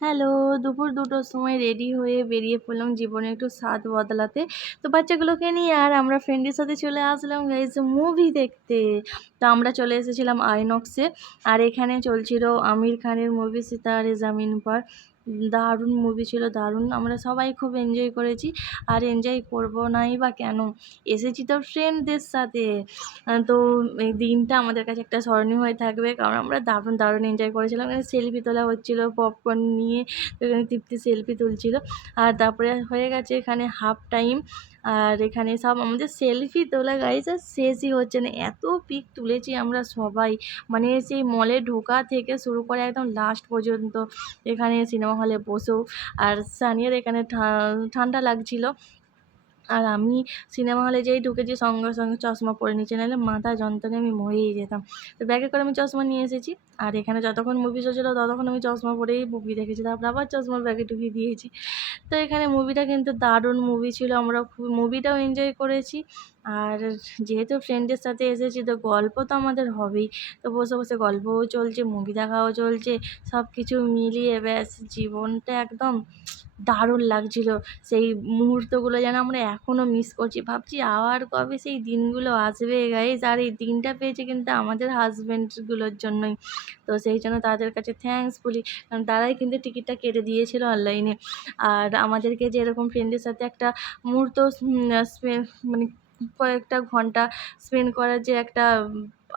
Hello, দুপুর ২টোর সময় ready হয়ে বেরিয়ে পড়লাম জীবনে একটু স্বাদ বদলাতে। তো বাচ্চাগুলোকে নিয়ে আর আমরা ফ্রেন্ডের সাথে চলে আসলাম গাইস মুভি দেখতে। তো আমরা চলে এসেছিলাম আইনক্সে। আর এখানে চলছিল আমির খানের মুভি 'সিতারে জামিন পার'। দারুণ মুভি ছিল, দারুণ। আমরা সবাই খুব এনজয় করেছি। আর এনজয় করব নাই বা কেন? এসেছি তো ফ্রেন্ডদের সাথে। তো এই দিনটা আমাদের কাছে একটা স্মরণীয় হয়ে থাকবে। কারণ আমরা দারুণ, দারুণ এনজয় করেছিলাম। এখানে সেলফি তোলা হচ্ছিল পপকর্ন নিয়ে। এখানে তৃপ্তি সেলফি তুলছিল। আর তারপরে হয়ে গেছে এখানে হাফ টাইম। আর এখানে সব আমাদের সেলফি তোলা গাইস আর শেষই হচ্ছে না। এত পিক তুলেছি আমরা সবাই। মানে সেই মলে ঢোকা থেকে শুরু করে একদম লাস্ট পর্যন্ত এখানে সিনেমা হলে বসেও। আর সানিয়ার এখানে ঠান্ডা লাগছিল। আর আমি সিনেমা হলে যেই ঢুকেছি সঙ্গে, সঙ্গে চশমা পরে নিয়েছি, নাহলে মাথা যন্ত্রণায় আমি মরেই যেতাম। তো ব্যাগে করে আমি চশমা নিয়ে এসেছি। আর এখানে যতক্ষণ মুভি চলছিল ততক্ষণ আমি চশমা পরেই মুভি দেখেছি। তারপর আবার চশমা ব্যাগে ঢুকিয়ে দিয়েছি। তো এখানে মুভিটা কিন্তু দারুণ মুভি ছিল। আমরা খুব মুভিটাও এনজয় করেছি। আর যেহেতু ফ্রেন্ডের সাথে এসেছি তো গল্প তো আমাদের হবেই। তো বসে, বসে গল্পও চলছে, মুভি দেখাও চলছে। সব কিছু মিলিয়ে ব্যাস জীবনটা একদম দারুণ লাগছিল। সেই মুহূর্তগুলো যেন আমরা এখনও মিস করছি। ভাবছি আবার কবে সেই দিনগুলো আসবে গাইস। আর এই দিনটা পেয়েছি কিন্তু আমাদের হাসব্যান্ডগুলোর জন্যই। তো সেই জন্য তাদের কাছে থ্যাঙ্কস বলি। কারণ তারাই কিন্তু টিকিটটা কেটে দিয়েছিল অনলাইনে। আর আমাদেরকে যে এরকম ফ্রেন্ডের সাথে একটা মুহূর্ত মানে কয়েকটা ঘন্টা স্পেন্ড করার যে একটা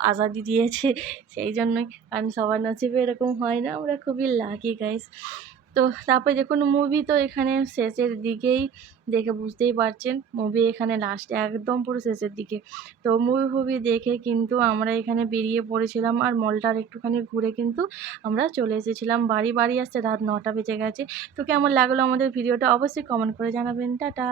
আজাদি দিয়েছে সেই জন্যই। কারণ সবার নসিবে এরকম হয় না। আমরা খুবই লাকি গাইস। তো তারপরে দেখুন মুভি তো এখানে শেষের দিকেই দেখে বুঝতেই পারছেন মুভি এখানে লাস্টে একদম পুরো শেষের দিকে। তো মুভি দেখে কিন্তু আমরা এখানে বেরিয়ে পড়েছিলাম আর মলটার একটুখানি ঘুরে কিন্তু আমরা চলে এসেছিলাম বাড়ি আসতে রাত ৯টা বেজে গেছে। তো কেমন লাগলো আমাদের ভিডিওটা অবশ্যই কমেন্ট করে জানাবেন। টাটা।